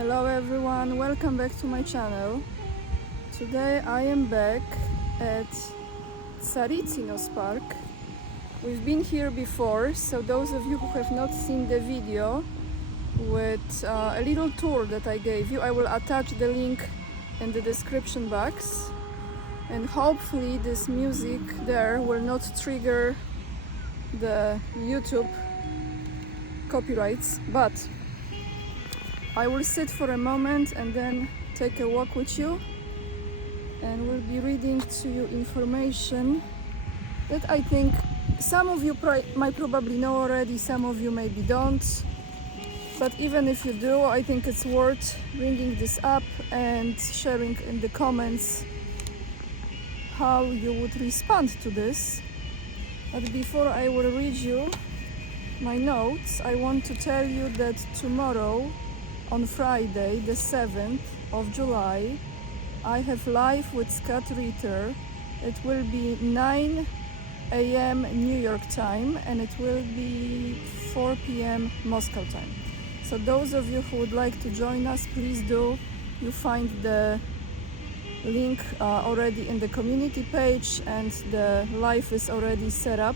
Hello everyone, welcome back to my channel. Today I am back at Tsaritsino Park. We've been here before, so those of you who have not seen the video with a little tour that I gave you, I will attach the link in the description box, and hopefully this music there will not trigger the YouTube copyrights, but I will sit for a moment and then take a walk with you, and we'll be reading to you information that I think some of you might probably know already, some of you maybe don't. But even if you do, I think it's worth bringing this up and sharing in the comments how you would respond to this. But before I will read you my notes, I want to tell you that tomorrow, on Friday, the 7th of July, I have live with Scott Ritter. It will be 9 a.m. New York time, and it will be 4 p.m. Moscow time. So those of you who would like to join us, please do. You find the link already in the community page, and the live is already set up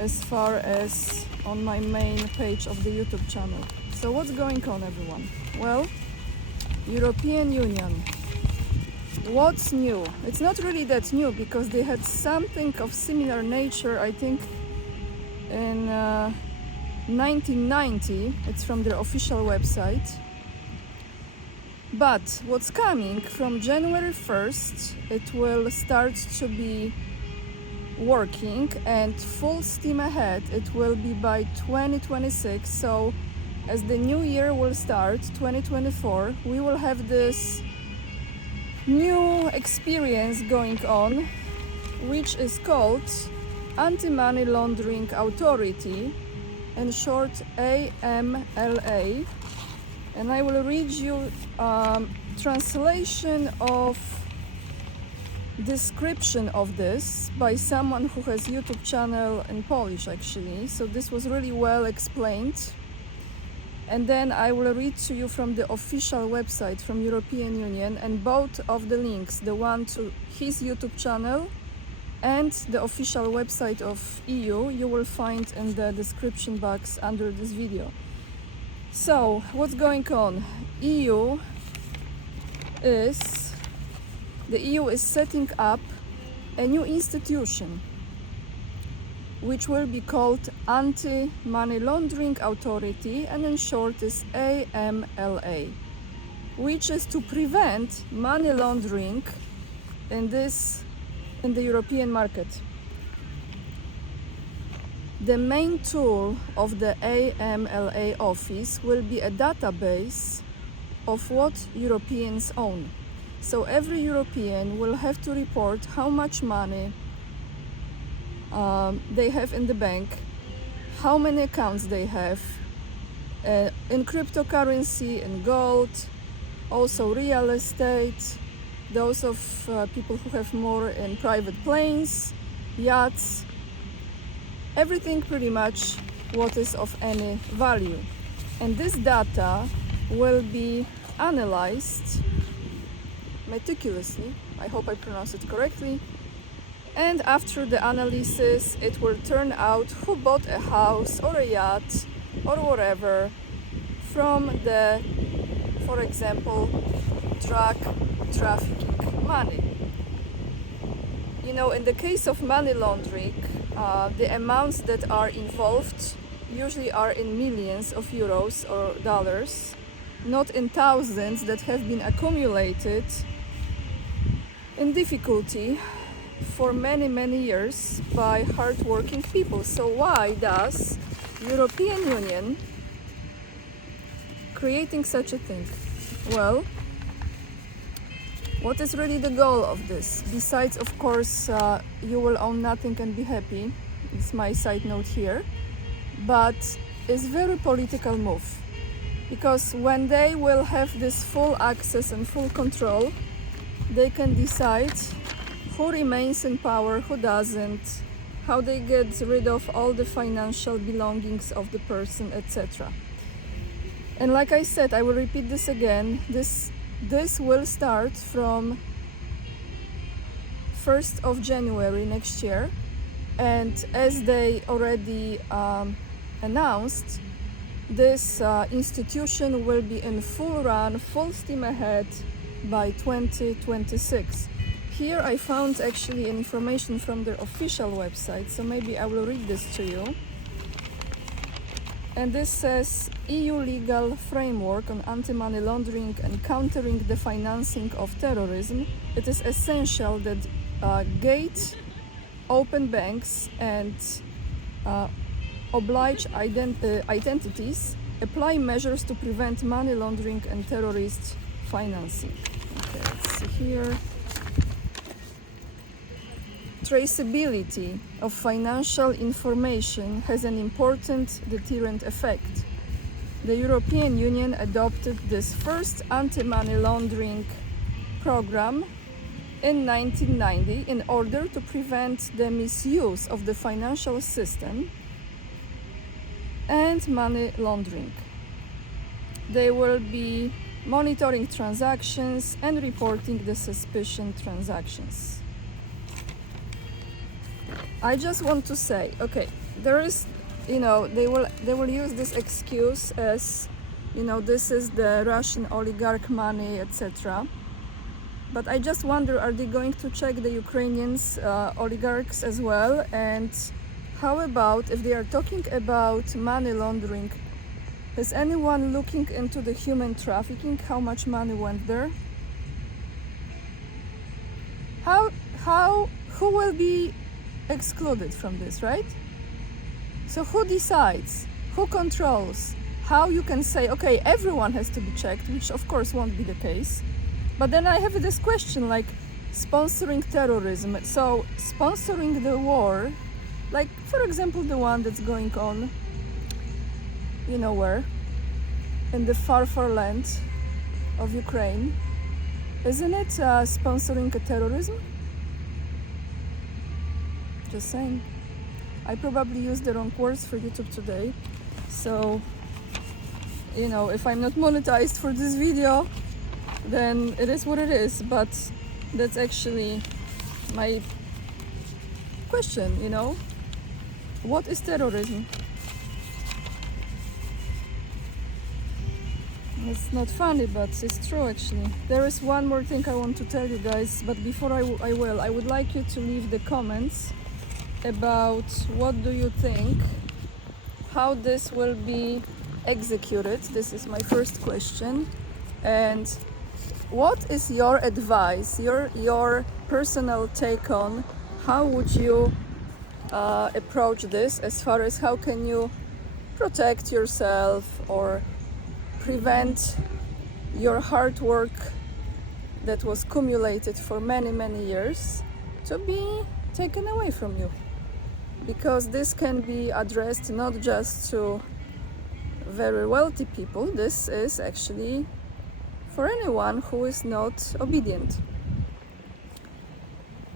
as far as on my main page of the YouTube channel. So what's going on, everyone? Well, European Union. What's new? It's not really that new, because they had something of similar nature, I think, in 1990. It's from their official website. But what's coming from January 1st, it will start to be working, and full steam ahead it will be by 2026. So as the new year will start, 2024, we will have this new experience going on, which is called Anti-Money Laundering Authority, in short AMLA. And I will read you translation of description of this by someone who has YouTube channel in Polish, actually. So this was really well explained. And then I will read to you from the official website from European Union, and both of the links, the one to his YouTube channel and the official website of EU, you will find in the description box under this video. So what's going on? The EU is setting up a new institution which will be called Anti-Money Laundering Authority, and in short is AMLA, which is to prevent money laundering in the European market. The main tool of the AMLA office will be a database of what Europeans own. So every European will have to report how much money they have in the bank, how many accounts they have in cryptocurrency, in gold, also real estate, those of people who have more in private planes, yachts, everything pretty much what is of any value. And this data will be analyzed meticulously, I hope I pronounce it correctly, and after the analysis it will turn out who bought a house or a yacht or whatever from the, for example, drug trafficking money. You know, in the case of money laundering, the amounts that are involved usually are in millions of euros or dollars, not in thousands that have been accumulated in difficulty for many years by hard-working people. So why does European Union creating such a thing? Well, what is really the goal of this? Besides, of course, you will own nothing and be happy. It's my side note here. But it's very political move, because when they will have this full access and full control, they can decide who remains in power, who doesn't, how they get rid of all the financial belongings of the person, etc. And like I said, I will repeat this again, this will start from 1st of January next year, and as they already announced, this institution will be in full run, full steam ahead by 2026. Here I found actually information from their official website, so maybe I will read this to you. And this says EU legal framework on anti-money laundering and countering the financing of terrorism. It is essential that gate open banks and oblige identities apply measures to prevent money laundering and terrorist financing. Okay, let's see here. Traceability of financial information has an important deterrent effect. The European Union adopted this first anti-money laundering program in 1990 in order to prevent the misuse of the financial system and money laundering. They will be monitoring transactions and reporting the suspicious transactions. I just want to say, okay, there is, they will use this excuse as, this is the Russian oligarch money, etc. But I just wonder, are they going to check the Ukrainians oligarchs as well? And how about if they are talking about money laundering? Is anyone looking into the human trafficking? How much money went there? Who will be excluded from this, right? So who decides? Who controls? How you can say, okay, everyone has to be checked, which of course won't be the case. But then I have this question, like sponsoring terrorism. So sponsoring the war, like for example the one that's going on, you know where, in the far land of Ukraine, isn't it sponsoring a terrorism? Just saying. I probably used the wrong words for YouTube today, so if I'm not monetized for this video, then it is what it is. But that's actually my question, what is terrorism? It's not funny, but it's true actually. There is one more thing I want to tell you guys, but before I would like you to leave the comments about what do you think, how this will be executed. This is my first question. And what is your advice, your personal take on how would you approach this, as far as how can you protect yourself or prevent your hard work that was accumulated for many years to be taken away from you? Because this can be addressed not just to very wealthy people, this is actually for anyone who is not obedient.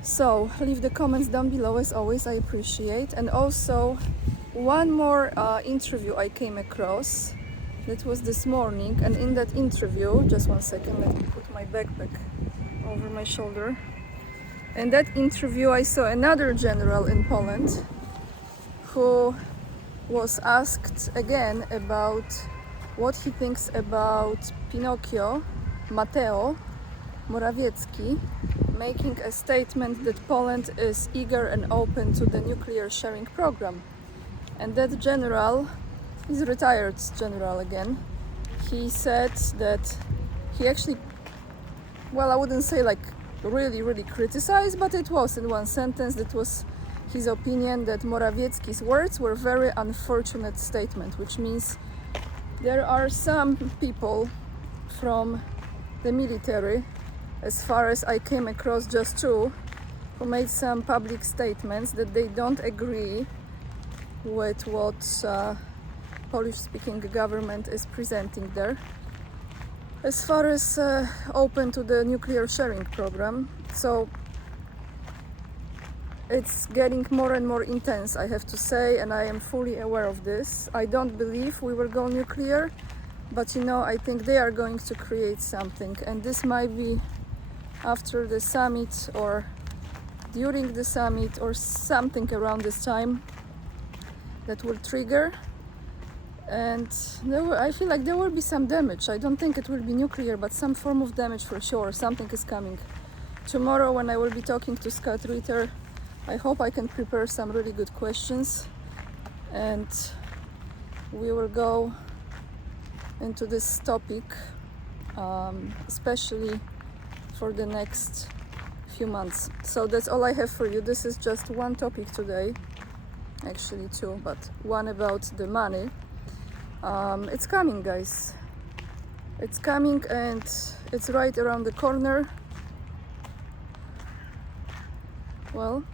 So leave the comments down below, as always, I appreciate. And also one more interview I came across, that was this morning, and in that interview, just one second, let me put my backpack over my shoulder. In that interview I saw another general in Poland who was asked again about what he thinks about Pinocchio, Mateo Morawiecki, making a statement that Poland is eager and open to the nuclear sharing program. And that general is a retired general again. He said that he actually, well, I wouldn't say like really criticized, but it was in one sentence, that was his opinion that Morawiecki's words were very unfortunate statement, which means there are some people from the military, as far as I came across, just two, who made some public statements that they don't agree with what Polish-speaking government is presenting there, as far as open to the nuclear sharing program. So it's getting more and more intense, I have to say, and I am fully aware of this. I don't believe we will go nuclear, but you know, I think they are going to create something, and this might be after the summit or during the summit or something around this time that will trigger. And I feel like there will be some damage. I don't think it will be nuclear, but some form of damage for sure. Something is coming. Tomorrow when I will be talking to Scott Ritter, I hope I can prepare some really good questions, and we will go into this topic, especially for the next few months. So that's all I have for you. This is just one topic today, actually two, but one about the money. It's coming, guys. It's coming, and it's right around the corner. Well,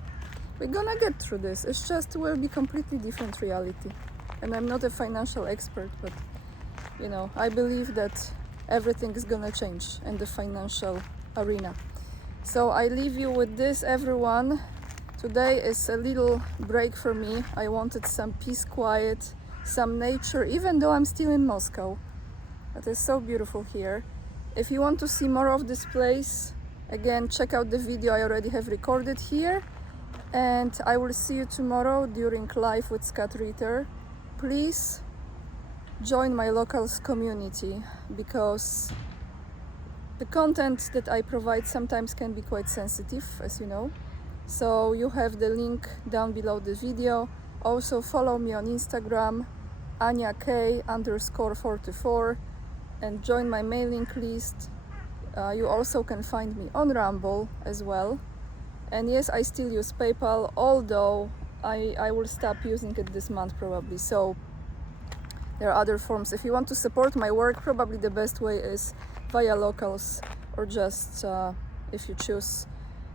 we're gonna get through this. It's just will be completely different reality. And I'm not a financial expert, but you know, I believe that everything is gonna change in the financial arena. So I leave you with this, everyone. Today is a little break for me. I wanted some peace, quiet, some nature, even though I'm still in Moscow. It is so beautiful here. If you want to see more of this place, again, check out the video I already have recorded here. And I will see you tomorrow during Live with Scott Ritter. Please join my locals community, because the content that I provide sometimes can be quite sensitive, as you know. So you have the link down below the video. Also follow me on Instagram, AniaK_44, and join my mailing list. You also can find me on Rumble as well. And yes, I still use PayPal, although I will stop using it this month probably. So there are other forms. If you want to support my work, probably the best way is via locals, or just if you choose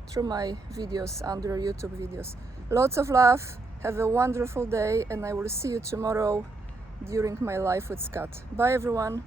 through my videos under YouTube videos. Lots of love, have a wonderful day, and I will see you tomorrow during my Live with Scott. Bye everyone.